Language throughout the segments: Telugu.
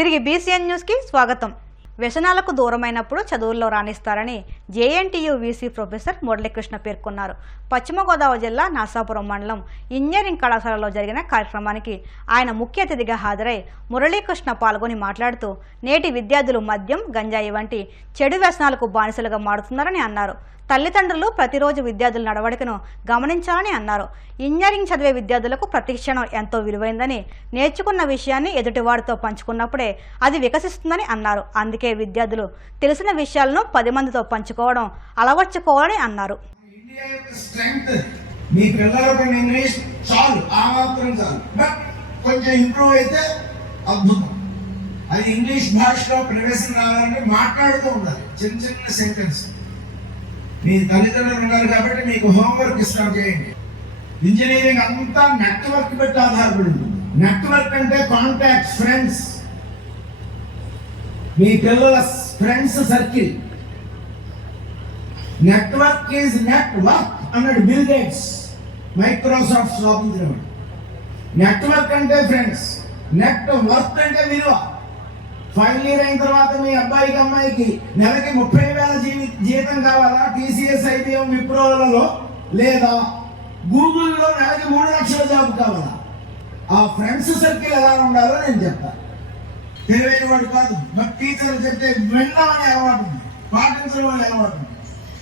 తిరిగి బీసీఎన్ న్యూస్కి స్వాగతం. వ్యసనాలకు దూరమైనప్పుడు చదువుల్లో రాణిస్తారని జేఎన్టీయూ వీసీ ప్రొఫెసర్ మురళీకృష్ణ పేర్కొన్నారు. పశ్చిమ గోదావరి జిల్లా నరసాపురం మండలం ఇంజనీరింగ్ కళాశాలలో జరిగిన కార్యక్రమానికి ఆయన ముఖ్య అతిథిగా హాజరై మురళీకృష్ణ పాల్గొని మాట్లాడుతూ నేటి విద్యార్థులు మద్యం, గంజాయి వంటి చెడు వ్యసనాలకు బానిసలుగా మారుతున్నారని అన్నారు. తల్లిదండ్రులు ప్రతిరోజు విద్యార్థుల నడవడికను గమనించాలని అన్నారు. ఇంజనీరింగ్ చదివే విద్యార్థులకు ప్రతి క్షణం ఎంతో విలువైందని, నేర్చుకున్న విషయాన్ని ఎదుటివారితో పంచుకున్నప్పుడే అది వికసిస్తుందని అన్నారు. అందుకే విద్యార్థులు తెలిసిన విషయాలను 10 మందితో పంచుకోవడం అలవర్చుకోవాలని అన్నారు. అది ఇంగ్లీష్ భాషలో ప్రవేశం రావాలంటే మాట్లాడుతూ ఉండాలి. చిన్న చిన్న సెంటెన్స్. మీ తల్లిదండ్రులు ఉన్నారు కాబట్టి మీకు హోంవర్క్ ఇస్తాం, చేయండి. ఇంజనీరింగ్ అంతా నెట్వర్క్ పెట్టి ఆధారపడి ఉంటుంది. నెట్వర్క్ అంటే కాంటాక్ట్స్, ఫ్రెండ్స్, మీ పిల్లల friends circle. Network is network అన్నాడు బిల్ గేట్స్, మైక్రోసాఫ్ట్ స్థాపించిన. నెట్వర్క్ అంటే ఫ్రెండ్స్, నెట్ వర్క్ అంటే విలువ. ఫైనల్ ఇయర్ అయిన తర్వాత మీ అబ్బాయికి అమ్మాయికి నెలకి 30,000 జీతం కావాలా టీసీఎస్, ఐబీఎం, విప్రోలలో, లేదా గూగుల్లో నెలకి 3 లక్షల జాబ్ కావాలా? ఆ ఫ్రెండ్స్ సర్కిల్ ఎలా ఉండాలో నేను చెప్తా. తెలివైన వాడు కాదు, బట్ టీచర్లు చెప్తే వినడం అలవాటు ఉంది, పాటించడం అనే అలవాటు ఉంది.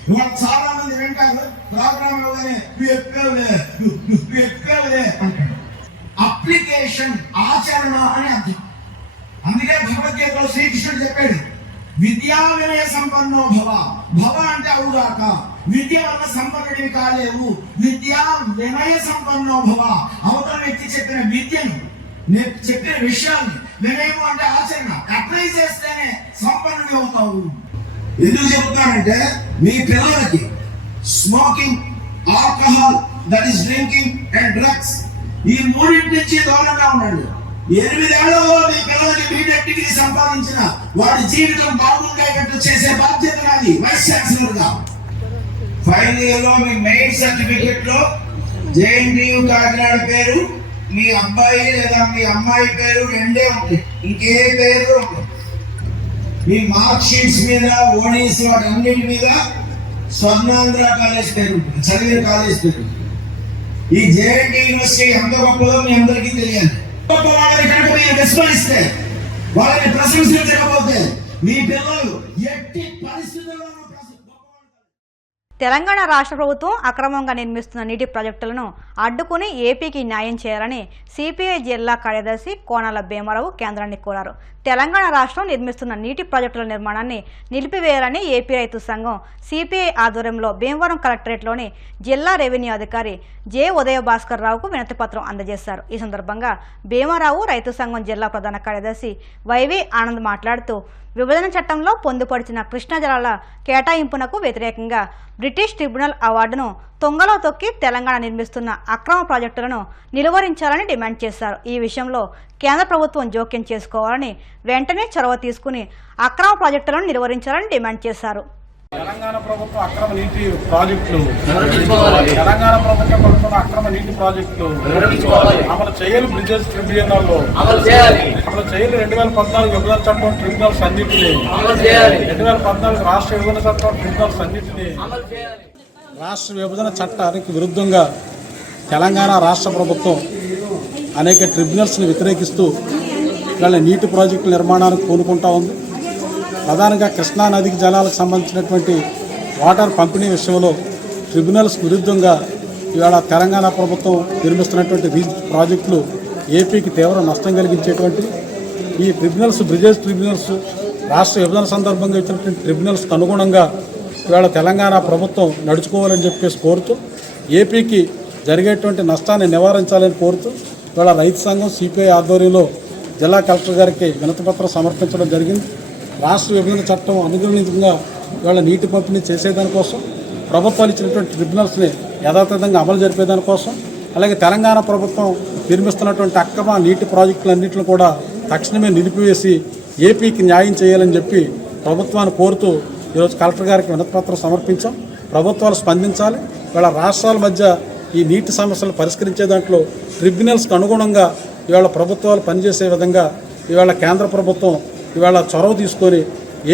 ఇవాళ చాలా మంది వింటారు, ప్రోగ్రామ్ ఎప్పుడే అంటాడు. అప్లికేషన్, ఆచరణ అని అర్థం. అందుకే భగవద్గీతలో శ్రీకృష్ణుడు చెప్పాడు, విద్యా వినయ సంపన్నో భవ. భవ అంటే అవుగాక, విద్య వల్ల సంపన్నుడివి కాలేవు. విద్యా వినయ సంపన్నో భవ. అవతల వ్యక్తి చెప్పిన విద్యను, చెప్పిన విషయాన్ని, వినయము అంటే ఆచరణ, అప్లై చేస్తేనే సంపన్నుడి అవుతావు. ఎందుకు చెబుతానంటే మీ పిల్లలకి smoking, alcohol, that is drinking and drugs, ఈ మూడింటి నుంచి దూరంగా ఉండండి. 8 ఏళ్లలో మీ పిల్లలకి బీటెక్ డిగ్రీ సంపాదించిన వాడి జీవితం బాగుండేటట్టు చేసే బాధ్యత నాది వైస్ ఛాన్సలర్ గా. ఫైనల్ ఇయర్ లో మీ మెయిన్ సర్టిఫికెట్ లో జేఎన్టీయూ కాకినాడ పేరు, మీ అబ్బాయి లేదా మీ అమ్మాయి పేరు రెండే ఉంటాయి, ఇంకే పేరు ఉండదు. మీ మార్క్ షీట్స్ మీద, ఓనీస్, వాటన్నిటి మీద స్వర్ణాంధ్ర కాలేజ్ పేరు ఉంటుంది, చదివిన కాలేజ్ పేరు. ఈ జేఎన్టీ యూనివర్సిటీ ఎంత గొప్పదో మీ అందరికీ తెలియాలి. గొప్ప వాళ్ళని కనుక మీరు విస్మరిస్తే, వాళ్ళని ప్రశంసించకపోతే మీ పిల్లలు ఎట్టి పరిస్థితుల్లో తెలంగాణ రాష్ట్ర ప్రభుత్వం అక్రమంగా నిర్మిస్తున్న నీటి ప్రాజెక్టులను అడ్డుకుని ఏపీకి న్యాయం చేయాలని సిపిఐ జిల్లా కార్యదర్శి కోనాల భీమారావు కేంద్రాన్ని కోరారు. తెలంగాణ రాష్ట్రం నిర్మిస్తున్న నీటి ప్రాజెక్టుల నిర్మాణాన్ని నిలిపివేయాలని ఏపీ రైతు సంఘం సిపిఐ ఆధ్వర్యంలో భీమవరం కలెక్టరేట్లోని జిల్లా రెవెన్యూ అధికారి జె ఉదయ భాస్కర్ రావుకు వినతిపత్రం అందజేశారు. ఈ సందర్భంగా భీమారావు రైతు సంఘం జిల్లా ప్రధాన కార్యదర్శి వైవి ఆనంద్ మాట్లాడుతూ, విభజన చట్టంలో పొందుపరిచిన కృష్ణా జలాల కేటాయింపునకు వ్యతిరేకంగా బ్రిటిష్ ట్రిబ్యునల్ అవార్డును తొంగలో తొక్కి తెలంగాణ నిర్మిస్తున్న అక్రమ ప్రాజెక్టులను నిలువరించాలని డిమాండ్ చేశారు. ఈ విషయంలో కేంద్ర ప్రభుత్వం జోక్యం చేసుకోవాలని, వెంటనే చొరవ తీసుకుని అక్రమ ప్రాజెక్టులను నిలువరించాలని డిమాండ్ చేశారు. తెలంగాణ ప్రభుత్వం అక్రమ నీటి ప్రాజెక్టులు, తెలంగాణ ప్రభుత్వం పడుతున్న అక్రమ నీటి ప్రాజెక్టులు అమలు చేయాలి. బ్రిజెస్ ట్రిబ్యునల్లో అమలు చేయాలి. 2014 విభజన చట్టం ట్రిబ్యునల్స్ అన్నింటినీ 2014 రాష్ట్ర విభజన చట్టం ట్రిబ్యునల్స్ అన్నింటినీ రాష్ట్ర విభజన చట్టానికి విరుద్ధంగా తెలంగాణ రాష్ట్ర ప్రభుత్వం అనేక ట్రిబ్యునల్స్ని వ్యతిరేకిస్తూ ఇవాళ నీటి ప్రాజెక్టుల నిర్మాణానికి పూనుకుంటా ఉంది. ప్రధానంగా కృష్ణా నదికి జలాలకు సంబంధించినటువంటి వాటర్ పంపిణీ విషయంలో ట్రిబ్యునల్స్ విరుద్ధంగా ఇవాళ తెలంగాణ ప్రభుత్వం నిర్మిస్తున్నటువంటి ఈ ప్రాజెక్టులు ఏపీకి తీవ్ర నష్టం కలిగించేటువంటి ఈ ట్రిబ్యునల్స్, బ్రిజెస్ ట్రిబ్యునల్స్, రాష్ట్ర విభజన సందర్భంగా ఇచ్చినటువంటి ట్రిబ్యునల్స్కి అనుగుణంగా ఇవాళ తెలంగాణ ప్రభుత్వం నడుచుకోవాలని చెప్పేసి కోరుతూ, ఏపీకి జరిగేటువంటి నష్టాన్ని నివారించాలని కోరుతూ ఇవాళ రైతు సంఘం సిపిఐ ఆధ్వర్యంలో జిల్లా కలెక్టర్ గారికి వినతిపత్రం సమర్పించడం జరిగింది. రాష్ట్ర విభజన చట్టం అనుగుణంగా ఇవాళ నీటి పంపిణీ చేసేదానికోసం, ప్రభుత్వాలు ఇచ్చినటువంటి ట్రిబ్యునల్స్ని యథాతథంగా అమలు జరిపేదానికోసం, అలాగే తెలంగాణ ప్రభుత్వం నిర్మిస్తున్నటువంటి అక్రమ నీటి ప్రాజెక్టులన్నింటిని కూడా తక్షణమే నిలిపివేసి ఏపీకి న్యాయం చేయాలని చెప్పి ప్రభుత్వాన్ని కోరుతూ ఈరోజు కలెక్టర్ గారికి వినతిపత్రం సమర్పించాం. ప్రభుత్వాలు స్పందించాలి. ఇవాళ రాష్ట్రాల మధ్య ఈ నీటి సమస్యలు పరిష్కరించే దాంట్లో ట్రిబ్యునల్స్కి అనుగుణంగా ఇవాళ ప్రభుత్వాలు పనిచేసే విధంగా ఇవాళ కేంద్ర ప్రభుత్వం ఇవాళ చొరవ తీసుకొని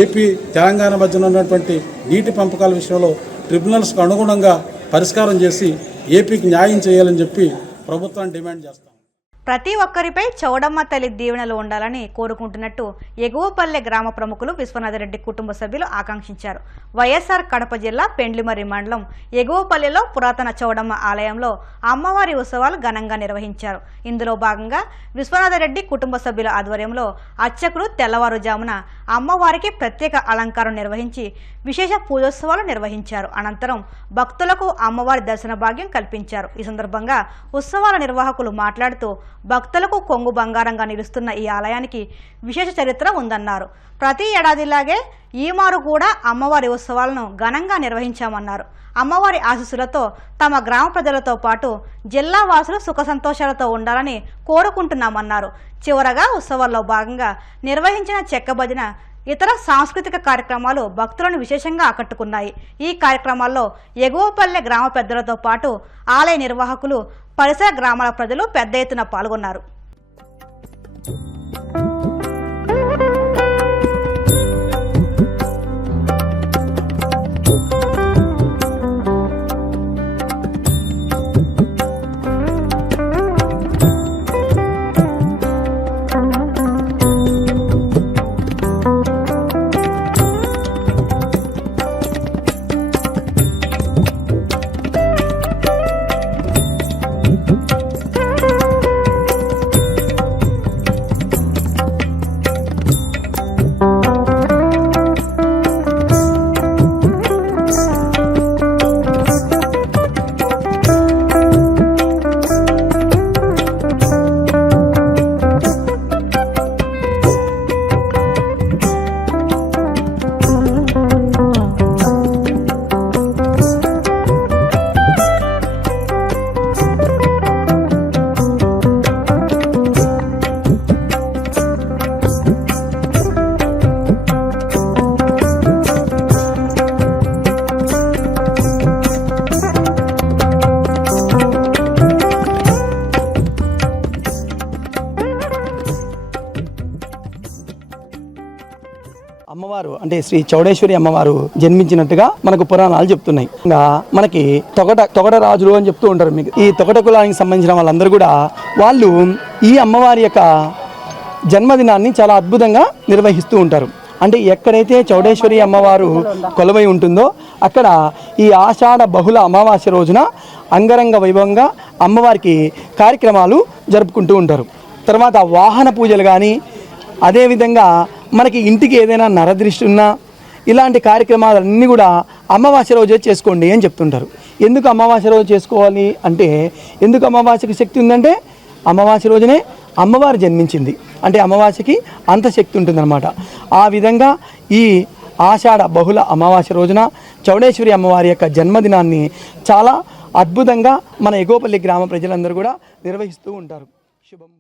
ఏపీ తెలంగాణ మధ్యన ఉన్నటువంటి నీటి పంపకాల విషయంలో ట్రిబ్యునల్స్కు అనుగుణంగా పరిష్కారం చేసి ఏపీకి న్యాయం చేయాలని చెప్పి ప్రభుత్వాన్ని డిమాండ్ చేస్తాం. ప్రతి ఒక్కరిపై చౌడమ్మ తల్లి దీవెనలు ఉండాలని కోరుకుంటున్నట్టు ఎగువపల్లె గ్రామ ప్రముఖులు విశ్వనాథరెడ్డి కుటుంబ సభ్యులు ఆకాంక్షించారు. వైఎస్ఆర్ కడప జిల్లా పెండ్లిమర్రి మండలం ఎగువపల్లెలో పురాతన చౌడమ్మ ఆలయంలో అమ్మవారి ఉత్సవాలు ఘనంగా నిర్వహించారు. ఇందులో భాగంగా విశ్వనాథరెడ్డి కుటుంబ సభ్యుల ఆధ్వర్యంలో అర్చకులు తెల్లవారుజామున అమ్మవారికి ప్రత్యేక అలంకారం నిర్వహించి విశేష పూజోత్సవాలు నిర్వహించారు. అనంతరం భక్తులకు అమ్మవారి దర్శన భాగ్యం కల్పించారు. ఈ సందర్భంగా ఉత్సవాల నిర్వాహకులు మాట్లాడుతూ భక్తులకు కొంగు బంగారంగా నిలుస్తున్న ఈ ఆలయానికి విశేష చరిత్ర ఉందన్నారు. ప్రతి ఏడాదిలాగే ఈమారు కూడా అమ్మవారి ఉత్సవాలను ఘనంగా నిర్వహించామన్నారు. అమ్మవారి ఆశీస్సులతో తమ గ్రామ ప్రజలతో పాటు జిల్లా వాసులు సుఖ సంతోషాలతో ఉండాలని కోరుకుంటున్నామన్నారు. చివరగా ఉత్సవాల్లో భాగంగా నిర్వహించిన చెక్క భజన ఇతర సాంస్కృతిక కార్యక్రమాలు భక్తులను విశేషంగా ఆకట్టుకున్నాయి. ఈ కార్యక్రమాల్లో ఎగువపల్లె గ్రామ పెద్దలతో పాటు ఆలయ నిర్వాహకులు, పరిసర గ్రామాల ప్రజలు పెద్ద ఎత్తున పాల్గొన్నారు. అమ్మవారు అంటే శ్రీ చౌడేశ్వరి అమ్మవారు జన్మించినట్టుగా మనకు పురాణాలు చెప్తున్నాయి. ఇంకా మనకి తొగట రాజులు అని చెప్తూ ఉంటారు. మీకు ఈ తొగట కులానికి సంబంధించిన వాళ్ళందరూ కూడా వాళ్ళు ఈ అమ్మవారి యొక్క జన్మదినాన్ని చాలా అద్భుతంగా నిర్వహిస్తూ ఉంటారు. అంటే ఎక్కడైతే చౌడేశ్వరి అమ్మవారు కొలువై ఉంటుందో అక్కడ ఈ ఆషాఢ బహుళ అమావాస్య రోజున అంగరంగ వైభవంగా అమ్మవారికి కార్యక్రమాలు జరుపుకుంటూ ఉంటారు. తర్వాత వాహన పూజలు కానీ, అదేవిధంగా మనకి ఇంటికి ఏదైనా నరదృష్టి ఉన్నా ఇలాంటి కార్యక్రమాలన్నీ కూడా అమావాస్య రోజే చేసుకోండి అని చెప్తుంటారు. ఎందుకు అమావాస్య రోజు చేసుకోవాలి అంటే, ఎందుకు అమావాస్యకి శక్తి ఉందంటే అమావాస్య రోజునే అమ్మవారు జన్మించింది. అంటే అమావాస్యకి అంత శక్తి ఉంటుందన్నమాట. ఆ విధంగా ఈ ఆషాఢ బహుళ అమావాస్య రోజున చౌడేశ్వరి అమ్మవారి యొక్క జన్మదినాన్ని చాలా అద్భుతంగా మన ఎగోపల్లి గ్రామ ప్రజలందరూ కూడా నిర్వహిస్తూ ఉంటారు. శుభం.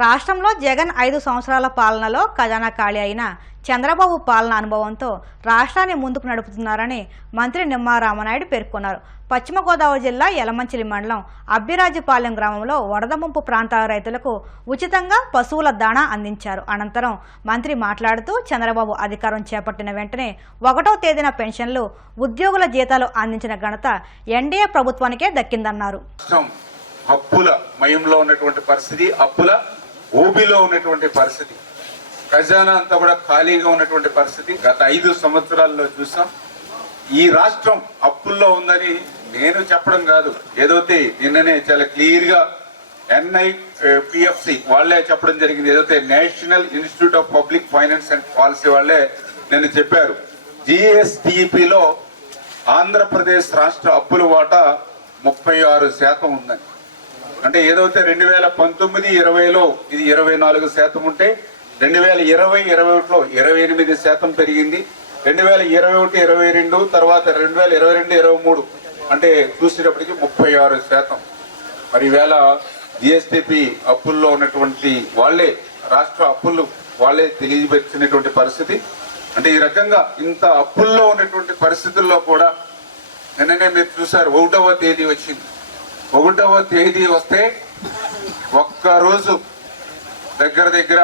రాష్ట్రంలో జగన్ 5 సంవత్సరాల పాలనలో ఖజానా ఖాళీ అయిన చంద్రబాబు పాలన అనుభవంతో రాష్ట్రాన్ని ముందుకు నడుపుతున్నారని మంత్రి నిమ్మల రామనాయుడు పేర్కొన్నారు. పశ్చిమ గోదావరి జిల్లా యలమంచిలి మండలం అబ్బిరాజుపాలెం గ్రామంలో వరద ముంపు ప్రాంతాల రైతులకు ఉచితంగా పశువుల దాణా అందించారు. అనంతరం మంత్రి మాట్లాడుతూ చంద్రబాబు అధికారం చేపట్టిన వెంటనే 1వ తేదీన పెన్షన్లు, ఉద్యోగుల జీతాలు అందించిన ఘనత ఎన్డీఏ ప్రభుత్వానికే దక్కిందన్నారు. అప్పుల మయంలో ఉన్నటువంటి పరిస్థితి, అప్పుల ఊబిలో ఉన్నటువంటి పరిస్థితి, ఖజానా అంతా కూడా ఖాళీగా ఉన్నటువంటి పరిస్థితి గత 5 సంవత్సరాల్లో చూసాం. ఈ రాష్ట్రం అప్పుల్లో ఉందని నేను చెప్పడం కాదు, ఏదైతే నిన్ననే చాలా క్లియర్ గా NIPFC వాళ్లే చెప్పడం జరిగింది. ఏదైతే national institute of public finance and policy వాళ్లే నిన్న చెప్పారు. GSDPలో ఆంధ్రప్రదేశ్ రాష్ట్ర అప్పుల వాటా 36% ఉందని. అంటే ఏదైతే 2019-20లో ఇది 24% ఉంటే 2020-21లో 28% పెరిగింది. 2021-22 తర్వాత 2022-23 అంటే చూసేటప్పటికి 36%. మరి ఈవేళ GSDP అప్పుల్లో ఉన్నటువంటి వాళ్ళే, రాష్ట్ర అప్పులు వాళ్ళే తెలియపరిచినటువంటి పరిస్థితి. అంటే ఈ రకంగా ఇంత అప్పుల్లో ఉన్నటువంటి పరిస్థితుల్లో కూడా నిన్ననే మీరు చూసారు 1వ తేదీ వచ్చింది. 1వ తేదీ వస్తే ఒక్కరోజు దగ్గర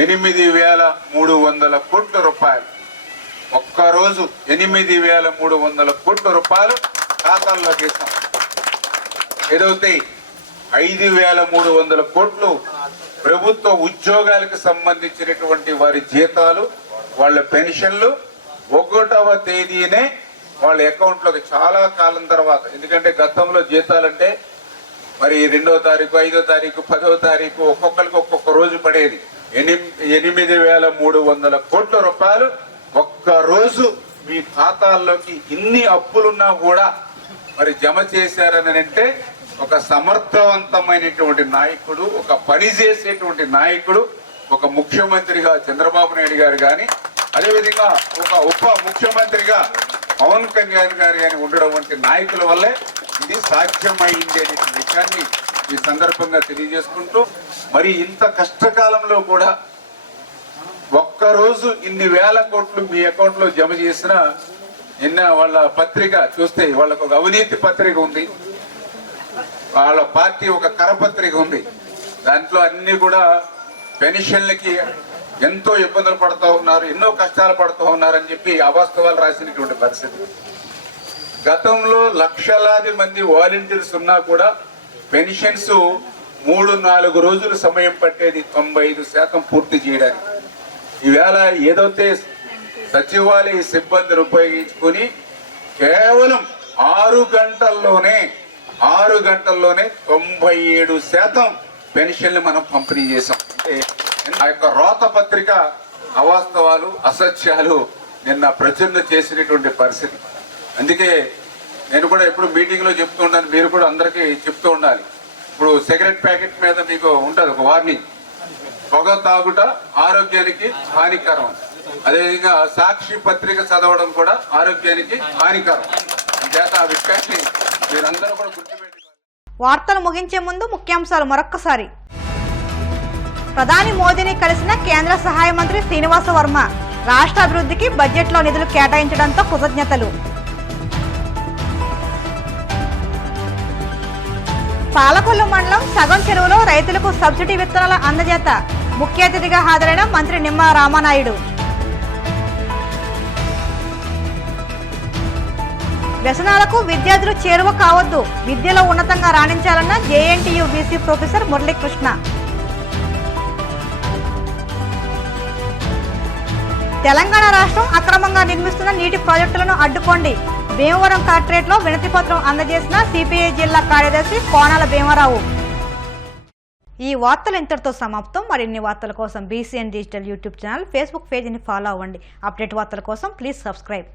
8,300 కోట్ల రూపాయలు. ఒక్కరోజు 8,300 కోట్ల రూపాయలు ఖాతాల్లోకి వేసాం. ఏదైతే 5,300 కోట్లు ప్రభుత్వ ఉద్యోగాలకు సంబంధించినటువంటి వారి జీతాలు, వాళ్ళ పెన్షన్లు 1వ తేదీనే వాళ్ళ అకౌంట్లోకి చాలా కాలం తర్వాత. ఎందుకంటే గతంలో జీతాలంటే మరి 2వ తారీఖు, 5వ తారీఖు, 10వ తారీఖు ఒక్కొక్కరికి ఒక్కొక్క రోజు పడేది. 8,300 కోట్ల రూపాయలు ఒక్క రోజు మీ ఖాతాల్లోకి ఇన్ని అప్పులున్నా కూడా మరి జమ చేశారని అంటే ఒక సమర్థవంతమైనటువంటి నాయకుడు, ఒక పని చేసేటువంటి నాయకుడు, ఒక ముఖ్యమంత్రిగా చంద్రబాబు నాయుడు గారు కానీ, అదేవిధంగా ఒక ఉప ముఖ్యమంత్రిగా పవన్ కళ్యాణ్ గారు కానీ ఉండడం వంటి నాయకుల వల్లే ఇది సాధ్యమైంది అనే విషయాన్ని ఈ సందర్భంగా తెలియజేసుకుంటూ, మరి ఇంత కష్టకాలంలో కూడా ఒక్కరోజు ఇన్ని వేల కోట్లు మీ అకౌంట్లో జమ చేసిన నిన్న వాళ్ళ పత్రిక చూస్తే వాళ్ళకు ఒక అవినీతి పత్రిక ఉంది, వాళ్ళ పార్టీ ఒక కరపత్రిక ఉంది. దాంట్లో అన్ని కూడా పెన్షన్లకి ఎంతో ఇబ్బందులు పడుతూ ఉన్నారు, ఎన్నో కష్టాలు పడుతూ ఉన్నారని చెప్పి అవాస్తవాలు రాసినటువంటి పరిస్థితి. గతంలో లక్షలాది మంది వాలంటీర్స్ ఉన్నా కూడా పెన్షన్స్ 3-4 రోజులు సమయం పట్టేది 95% పూర్తి చేయడానికి. ఈవేళ ఏదైతే సచివాలయ సిబ్బందిని ఉపయోగించుకొని కేవలం 6 గంటల్లోనే 97% పెన్షన్లు మనం పంపిణీ చేసాం. అంటే ఆ యొక్క రోత పత్రిక అవాస్తవాలు, అసత్యాలు నిన్న ప్రచురణ చేసినటువంటి పరిస్థితి. అందుకే నేను కూడా ఎప్పుడు మీటింగ్లో చెప్తూ ఉంటాను, మీరు కూడా అందరికీ చెప్తూ ఉండాలి. ఇప్పుడు సిగరెట్ ప్యాకెట్ మీద మీకు ఉంటుంది ఒక వార్నింగ్, పొగ తాగుట ఆరోగ్యానికి హానికరం. అదేవిధంగా సాక్షి పత్రిక చదవడం కూడా ఆరోగ్యానికి హానికరం. చేత ఆ విషయాన్ని మీరందరూ కూడా గుర్తుపెట్టుకోవాలి. వార్తలు ముగించే ముందు ముఖ్యాంశాలు మరొక్కసారి. ప్రధాని మోదీని కలిసిన కేంద్ర సహాయ మంత్రి శ్రీనివాస వర్మ రాష్ట్ర అభివృద్ధికి బడ్జెట్లో నిధులు కేటాయించడంతో కృతజ్ఞతలు. పాలకొల్లు మండలం సగం చెరువులో రైతులకు సబ్సిడీ విత్తనాల అందజేత ముఖ్య అతిథిగా హాజరైన మంత్రి నిమ్మల రామానాయుడు. వ్యసనాలకు విద్యార్థులు చేరువ కావద్దు, విద్యలో ఉన్నతంగా రాణించాలన్న JNTU VC professor Muralikrishna. Telangana రాష్ట్రం అక్రమంగా నిర్మిస్తున్న నీటి ప్రాజెక్టులను అడ్డుకోండి, భీమవరం కలెక్టరేట్లో వినతిపత్రం అందజేసిన సిపిఐ జిల్లా కార్యదర్శి కోనాల భీమరావు. ఈ వార్తలు ఇంతటితో సమాప్తం. మరిన్ని వార్తల కోసం BCN digital YouTube channel, Facebook పేజీని ఫాలో అవ్వండి. అప్డేట్ వార్తల కోసం ప్లీజ్ సబ్స్క్రైబ్.